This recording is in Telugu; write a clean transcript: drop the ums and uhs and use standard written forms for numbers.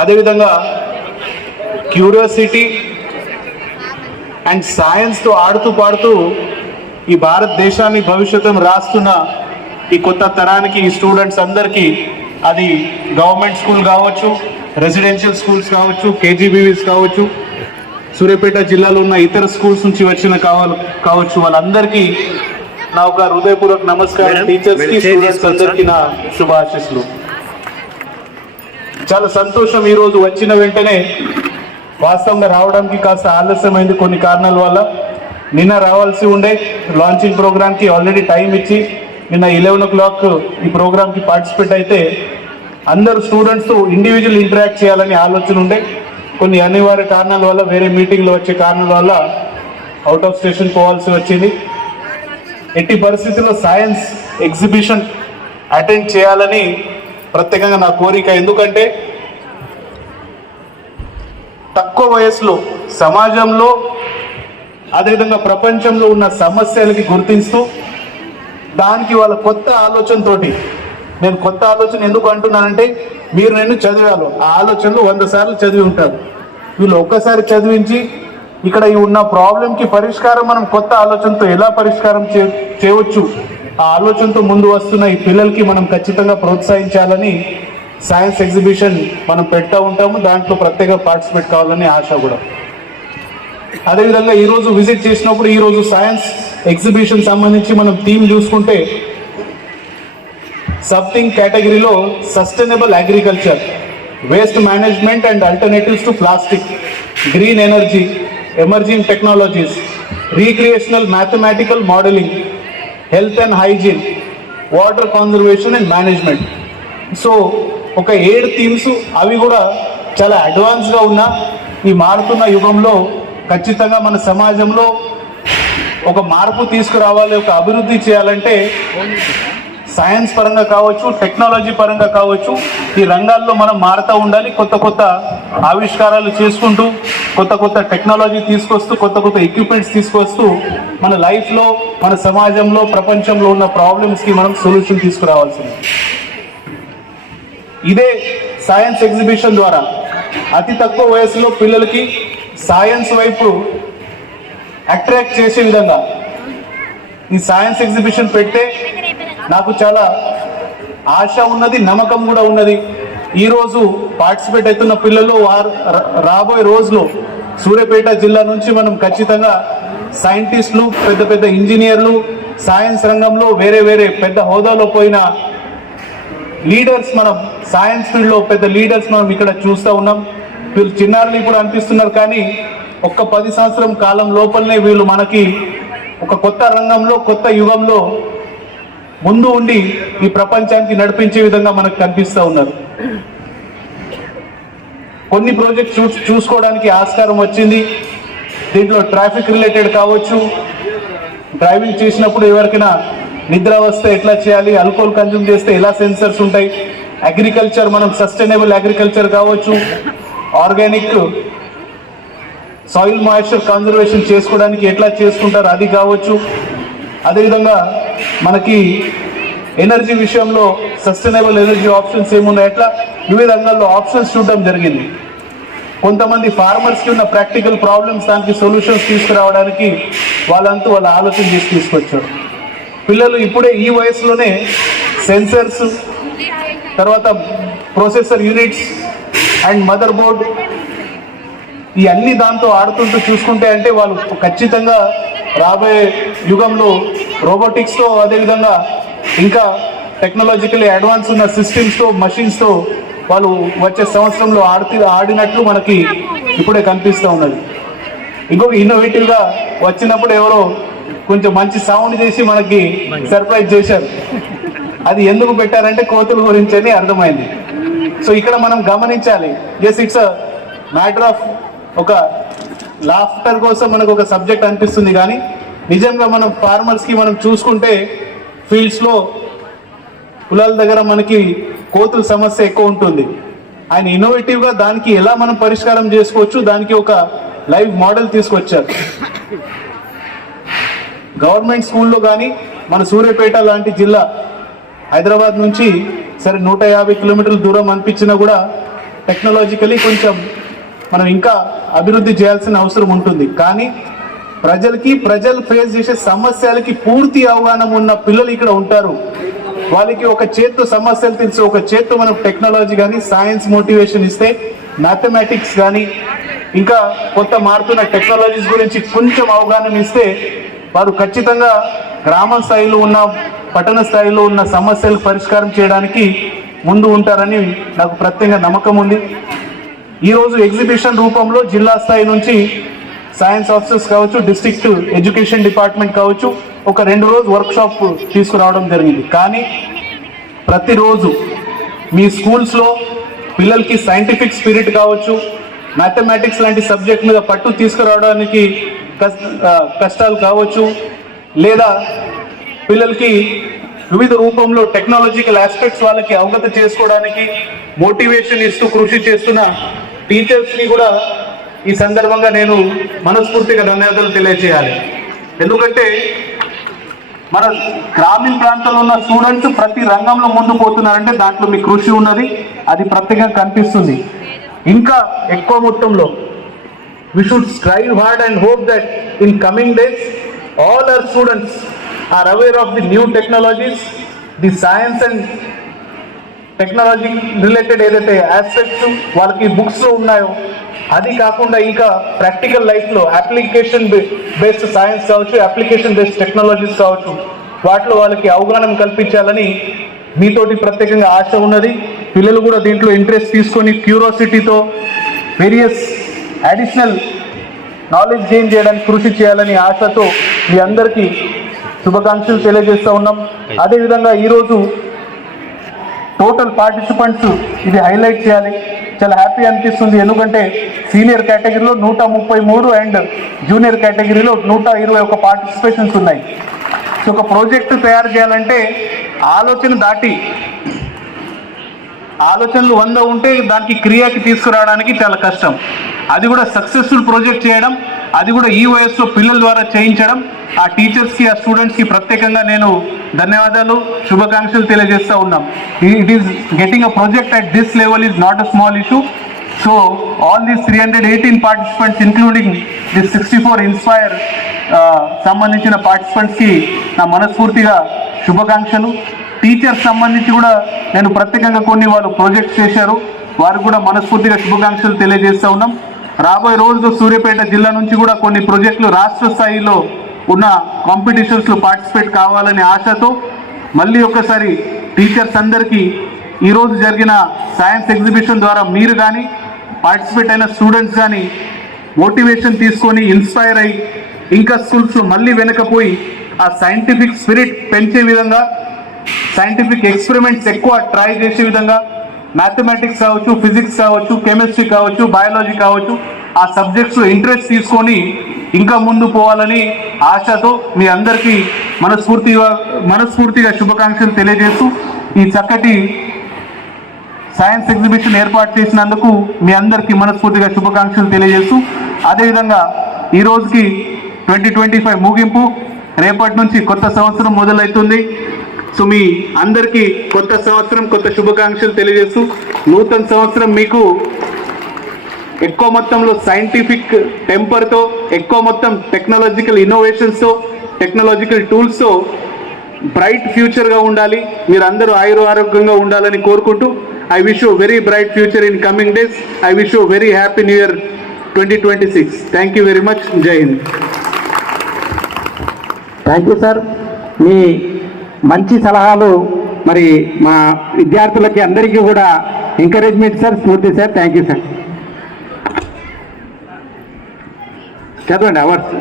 అదేవిధంగా క్యూరియాసిటీ అండ్ సైన్స్తో ఆడుతూ పాడుతూ ఈ భారతదేశాన్ని భవిష్యత్తును రాస్తున్న ఈ కొత్త తరానికి ఈ స్టూడెంట్స్ అందరికీ, అది గవర్నమెంట్ స్కూల్ కావచ్చు, రెసిడెన్షియల్ స్కూల్స్ కావచ్చు, కేజీబీవీస్ కావచ్చు, సూర్యాపేట జిల్లాలో ఉన్న ఇతర స్కూల్స్ నుంచి వచ్చిన కావచ్చు, వాళ్ళందరికీ నా ఒక హృదయపూర్వక నమస్కారం. టీచర్స్కి, స్టూడెంట్స్ అందరికీ నా శుభాశీస్సులు. చాలా సంతోషం ఈరోజు వచ్చిన వెంటనే. వాస్తవంగా రావడానికి కాస్త ఆలస్యమైంది కొన్ని కారణాల వల్ల. నిన్న రావాల్సి ఉండే లాంచింగ్ ప్రోగ్రామ్కి ఆల్రెడీ టైం ఇచ్చి నిన్న 11 o'clock ఈ ప్రోగ్రామ్కి పార్టిసిపేట్ అయితే అందరు స్టూడెంట్స్తో ఇండివిజువల్ ఇంటరాక్ట్ చేయాలని ఆలోచన ఉండే. కొన్ని అనివార్య కారణాల వల్ల, వేరే మీటింగ్లో వచ్చే కారణాల వల్ల అవుట్ ఆఫ్ స్టేషన్ పోవాల్సి వచ్చింది. ఎట్టి పరిస్థితుల్లో సైన్స్ ఎగ్జిబిషన్ అటెండ్ చేయాలని ప్రత్యేకంగా నా కోరిక. ఎందుకంటే తక్కువ వయసులో సమాజంలో అదేవిధంగా ప్రపంచంలో ఉన్న సమస్యలకి గుర్తిస్తూ దానికి వాళ్ళ కొత్త ఆలోచనతోటి, నేను కొత్త ఆలోచన ఎందుకు అంటున్నానంటే మీరు నేను చదివాను ఆ ఆలోచనలు 100 సార్లు చదివి ఉంటారు. వీళ్ళు ఒక్కసారి చదివించి ఇక్కడ ఉన్న ప్రాబ్లంకి పరిష్కారం మనం కొత్త ఆలోచనతో ఎలా పరిష్కారం చేయవచ్చు, ఆ ఆలోచనతో ముందు వస్తున్న ఈ పిల్లలకి మనం ఖచ్చితంగా ప్రోత్సహించాలని సైన్స్ ఎగ్జిబిషన్ మనం పెడతా ఉంటాము. దాంట్లో ప్రత్యేక పార్టిసిపేట్ కావాలని ఆశ కూడా. అదేవిధంగా ఈరోజు విజిట్ చేసినప్పుడు ఈరోజు సైన్స్ ఎగ్జిబిషన్ సంబంధించి మనం థీమ్ చూసుకుంటే సబ్థింగ్ కేటగిరీలో sustainable agriculture, waste management and alternatives to plastic, green energy, emerging technologies, recreational mathematical modelling, health and hygiene, water conservation and management. So ఒక 7 థీమ్స్, అవి కూడా చాలా అడ్వాన్స్గా ఉన్న ఈ మారుతున్న యుగంలో ఖచ్చితంగా మన సమాజంలో ఒక మార్పు తీసుకురావాలి, ఒక అభివృద్ధి చేయాలంటే సైన్స్ పరంగా కావచ్చు, టెక్నాలజీ పరంగా కావచ్చు, ఈ రంగాల్లో మనం మారుతూ ఉండాలి. కొత్త కొత్త ఆవిష్కారాలు చేసుకుంటూ, కొత్త కొత్త టెక్నాలజీ తీసుకొస్తూ, కొత్త కొత్త ఎక్విప్మెంట్స్ తీసుకొస్తూ మన లైఫ్లో, మన సమాజంలో, ప్రపంచంలో ఉన్న ప్రాబ్లమ్స్కి మనం సొల్యూషన్ తీసుకురావాల్సింది. ఇదే సైన్స్ ఎగ్జిబిషన్ ద్వారా అతి తక్కువ వయసులో పిల్లలకి సైన్స్ వైపు అట్రాక్ట్ చేసే విధంగా ఈ సైన్స్ ఎగ్జిబిషన్ పెడితే నాకు చాలా ఆశ ఉన్నది, నమ్మకం కూడా ఉన్నది. ఈరోజు పార్టిసిపేట్ అవుతున్న పిల్లలు రాబోయే రోజులో సూర్యాపేట జిల్లా నుంచి మనం ఖచ్చితంగా సైంటిస్టులు, పెద్ద పెద్ద ఇంజనీర్లు, సైన్స్ రంగంలో వేరే వేరే పెద్ద హోదాలో పోయిన లీడర్స్, మనం సైన్స్ ఫీల్డ్లో పెద్ద లీడర్స్ మనం ఇక్కడ చూస్తూ ఉన్నాం. వీళ్ళు చిన్నారులు ఇప్పుడు అనిపిస్తున్నారు, కానీ ఒక్క 10 సంవత్సరం కాలం లోపలనే వీళ్ళు మనకి ఒక కొత్త రంగంలో, కొత్త యుగంలో ముందు ఉండి ఈ ప్రపంచానికి నడిపించే విధంగా మనకు కనిపిస్తూ ఉన్నారు. కొన్ని ప్రాజెక్ట్స్ చూసుకోవడానికి ఆస్కారం వచ్చింది. దీంట్లో ట్రాఫిక్ రిలేటెడ్ కావచ్చు, డ్రైవింగ్ చేసినప్పుడు ఎవరికైనా నిద్ర వస్తే ఎట్లా చేయాలి, ఆల్కహాల్ కన్జ్యూమ్ చేస్తే ఎలా సెన్సర్స్ ఉంటాయి, అగ్రికల్చర్, మనం సస్టైనబుల్ అగ్రికల్చర్ కావచ్చు, ఆర్గానిక్ సాయిల్ మాయిశ్చర్ కన్జర్వేషన్ చేసుకోవడానికి ఎట్లా చేసుకుంటారు అది కావచ్చు. అదేవిధంగా మనకి ఎనర్జీ విషయంలో సస్టైనబుల్ ఎనర్జీ ఆప్షన్స్ ఏమున్నాయి, ఎట్లా వివిధ రంగాల్లో ఆప్షన్స్ చూడడం జరిగింది. కొంతమంది ఫార్మర్స్కి ఉన్న ప్రాక్టికల్ ప్రాబ్లమ్స్, దానికి సొల్యూషన్స్ తీసుకురావడానికి వాళ్ళంతా వాళ్ళ ఆలోచన చేసి తీసుకొచ్చారు. పిల్లలు ఇప్పుడే ఈ వయసులోనే సెన్సర్స్, తర్వాత processor units and mother board, ఈ అన్ని దాంతో ఆడుతుంటూ చూసుకుంటే అంటే వాళ్ళు ఖచ్చితంగా రాబోయే యుగంలో రోబోటిక్స్తో, అదేవిధంగా ఇంకా టెక్నాలజికలీ అడ్వాన్స్ ఉన్న సిస్టమ్స్తో, మషిన్స్తో వాళ్ళు వచ్చే సంవత్సరంలో ఆడినట్లు మనకి ఇప్పుడే కనిపిస్తూ ఉన్నది. ఇంకొక ఇన్నోవేటివ్గా వచ్చినప్పుడు ఎవరో కొంచెం మంచి సౌండ్ చేసి మనకి సర్ప్రైజ్ చేశారు. అది ఎందుకు పెట్టారంటే కోతుల గురించి అని అర్థమైంది. సో ఇక్కడ మనం గమనించాలి, yes it's a matter of ఒక లాఫ్టర్ కోసం మనకు ఒక సబ్జెక్ట్ అనిపిస్తుంది, కానీ నిజంగా మనం ఫార్మర్స్కి మనం చూసుకుంటే ఫీల్డ్స్లో పొలాల దగ్గర మనకి కోతుల సమస్య ఎక్కువ ఉంటుంది. ఆయన ఇన్నోవేటివ్గా దానికి ఎలా మనం పరిష్కారం చేసుకోవచ్చు, దానికి ఒక లైవ్ మోడల్ తీసుకొచ్చారు. గవర్నమెంట్ స్కూల్లో కానీ మన సూర్యాపేట లాంటి జిల్లా హైదరాబాద్ నుంచి సరే 150 కిలోమీటర్ల దూరం అనిపించినా కూడా టెక్నాలజికలీ కొంచెం మనం ఇంకా అభివృద్ధి చేయాల్సిన అవసరం ఉంటుంది. కానీ ప్రజలు ఫేస్ చేసే సమస్యలకి పూర్తి అవగాహన ఉన్న పిల్లలు ఇక్కడ ఉంటారు. వాళ్ళకి ఒక చేత్తో సమస్యలు తెలుసు, ఒక చేత్తో మనం టెక్నాలజీ కానీ సైన్స్ మోటివేషన్ ఇస్తే, మ్యాథమెటిక్స్ కానీ ఇంకా కొత్త మారుతున్న టెక్నాలజీస్ గురించి కొంచెం అవగాహన ఇస్తే వారు ఖచ్చితంగా గ్రామ స్థాయిలో ఉన్న పట్టణ స్థాయిలో ఉన్న సమస్యలు పరిష్కారం చేయడానికి ముందు ఉంటారని నాకు ప్రత్యేకంగా నమ్మకం ఉంది. ఈరోజు ఎగ్జిబిషన్ రూపంలో జిల్లా స్థాయి నుంచి సైన్స్ ఆఫీసర్స్ కావచ్చు, డిస్ట్రిక్ట్ ఎడ్యుకేషన్ డిపార్ట్మెంట్ కావచ్చు, ఒక 2 రోజు వర్క్షాప్ తీసుకురావడం జరిగింది. కానీ ప్రతిరోజు మీ స్కూల్స్లో పిల్లలకి సైంటిఫిక్ స్పిరిట్ కావచ్చు, మ్యాథమెటిక్స్ లాంటి సబ్జెక్ట్ మీద పట్టు తీసుకురావడానికి కష్టాలు కావచ్చు, లేదా పిల్లలకి వివిధ రూపంలో టెక్నాలజికల్ ఆస్పెక్ట్స్ వాళ్ళకి అవగత చేసుకోవడానికి మోటివేషన్ ఇస్తూ కృషి చేస్తున్న టీచర్స్ని కూడా ఈ సందర్భంగా నేను మనస్ఫూర్తిగా ధన్యవాదాలు తెలియజేయాలి. ఎందుకంటే మన గ్రామీణ ప్రాంతంలో ఉన్న స్టూడెంట్స్ ప్రతి రంగంలో ముందు పోతున్నారంటే దాంట్లో మీ కృషి ఉన్నది, అది ప్రత్యేకంగా కనిపిస్తుంది. ఇంకా ఎక్కువ మొత్తంలో we should strive hard and hope that in coming days all our students are aware of the new technologies, the science and technology related ఏదైతే ఆస్పెక్ట్స్ వాళ్ళకి బుక్స్లో ఉన్నాయో అది కాకుండా ఇంకా ప్రాక్టికల్ లైఫ్లో అప్లికేషన్ బేస్డ్ సైన్స్ కావచ్చు, అప్లికేషన్ బేస్డ్ టెక్నాలజీస్ కావచ్చు, వాటిలో వాళ్ళకి అవగాహన కల్పించాలని మీతోటి ప్రత్యేకంగా ఆశ ఉన్నది. పిల్లలు కూడా దీంట్లో ఇంట్రెస్ట్ తీసుకొని క్యూరియాసిటీతో వేరియస్ అడిషనల్ నాలెడ్జ్ గెయిన్ చేయడానికి కృషి చేయాలని ఆశతో మీ అందరికీ శుభాకాంక్షలు తెలియజేస్తూ ఉన్నాం. అదేవిధంగా ఈరోజు టోటల్ పార్టిసిపెంట్స్ ఇది హైలైట్ చేయాలి. చాలా హ్యాపీ అనిపిస్తుంది. ఎందుకంటే సీనియర్ కేటగిరీలో 133 అండ్ జూనియర్ కేటగిరీలో 121 పార్టిసిపేషన్స్ ఉన్నాయి. సో ఒక ప్రాజెక్టు తయారు చేయాలంటే ఆలోచనలు 100 ఉంటే దానికి క్రియాకి తీసుకురావడానికి చాలా కష్టం. అది కూడా సక్సెస్ఫుల్ ప్రాజెక్ట్ చేయడం, అది కూడా ఈ వయసులో పిల్లల ద్వారా చేయించడం, ఆ టీచర్స్కి ఆ స్టూడెంట్స్కి ప్రత్యేకంగా నేను ధన్యవాదాలు శుభాకాంక్షలు తెలియజేస్తూ ఉన్నాం. It is getting a project at this level is not a small issue. So all these 318 participants including this 64 inspire సంబంధించిన పార్టిసిపెంట్స్కి నా మనస్ఫూర్తిగా శుభాకాంక్షలు. టీచర్స్ సంబంధించి కూడా నేను ప్రత్యేకంగా కొన్ని వాళ్ళు ప్రాజెక్ట్స్ చేశారు, వారికి కూడా మనస్ఫూర్తిగా శుభాకాంక్షలు తెలియజేస్తూ ఉన్నాం. రాబోయే రోజుల్లో సూర్యాపేట జిల్లా నుంచి కూడా కొన్ని ప్రాజెక్టులు రాష్ట్ర స్థాయిలో ఉన్న కాంపిటీషన్స్లో పార్టిసిపేట్ కావాలనే ఆశతో మళ్ళీ ఒకసారి టీచర్స్ అందరికీ ఈరోజు జరిగిన సైన్స్ ఎగ్జిబిషన్ ద్వారా మీరు కానీ పార్టిసిపేట్ అయిన స్టూడెంట్స్ కానీ మోటివేషన్ తీసుకొని ఇన్స్పైర్ అయ్యి ఇంకా స్కూల్స్లో మళ్ళీ వెనకపోయి ఆ సైంటిఫిక్ స్పిరిట్ పెంచే విధంగా, సైంటిఫిక్ ఎక్స్పెరిమెంట్స్ ఎక్కువ ట్రై చేసే విధంగా, మ్యాథమెటిక్స్ కావచ్చు, ఫిజిక్స్ కావచ్చు, కెమిస్ట్రీ కావచ్చు, బయాలజీ కావచ్చు, ఆ సబ్జెక్ట్స్లో ఇంట్రెస్ట్ తీసుకొని ఇంకా ముందు పోవాలని ఆశతో మీ అందరికీ మనస్ఫూర్తిగా శుభాకాంక్షలు తెలియజేస్తూ ఈ చక్కటి సైన్స్ ఎగ్జిబిషన్ ఏర్పాటు చేసినందుకు మీ అందరికీ మనస్ఫూర్తిగా శుభాకాంక్షలు తెలియజేస్తూ, అదేవిధంగా ఈ రోజుకి 2025 ముగింపు, రేపటి నుంచి కొత్త సంవత్సరం మొదలవుతుంది. సో మీ అందరికీ కొత్త సంవత్సరం కొత్త శుభాకాంక్షలు తెలియజేస్తూ, నూతన సంవత్సరం మీకు ఎక్కువ మొత్తంలో సైంటిఫిక్ టెంపర్తో, ఎక్కువ మొత్తం టెక్నాలజికల్ ఇన్నోవేషన్స్తో, టెక్నాలజికల్ టూల్స్తో బ్రైట్ ఫ్యూచర్గా ఉండాలి. మీరు అందరూ ఆరోగ్యంగా ఉండాలని కోరుకుంటూ I wish you very bright future in coming days. I wish you very happy new year 2026. Thank you very much. Jai Hind. Thank you sir. మీ మంచి సలహాలు మరి మా విద్యార్థులకి అందరికీ కూడా ఎంకరేజ్మెంట్ సార్, స్ఫూర్తి సార్. Thank you sir. చదవండి అవర్స్.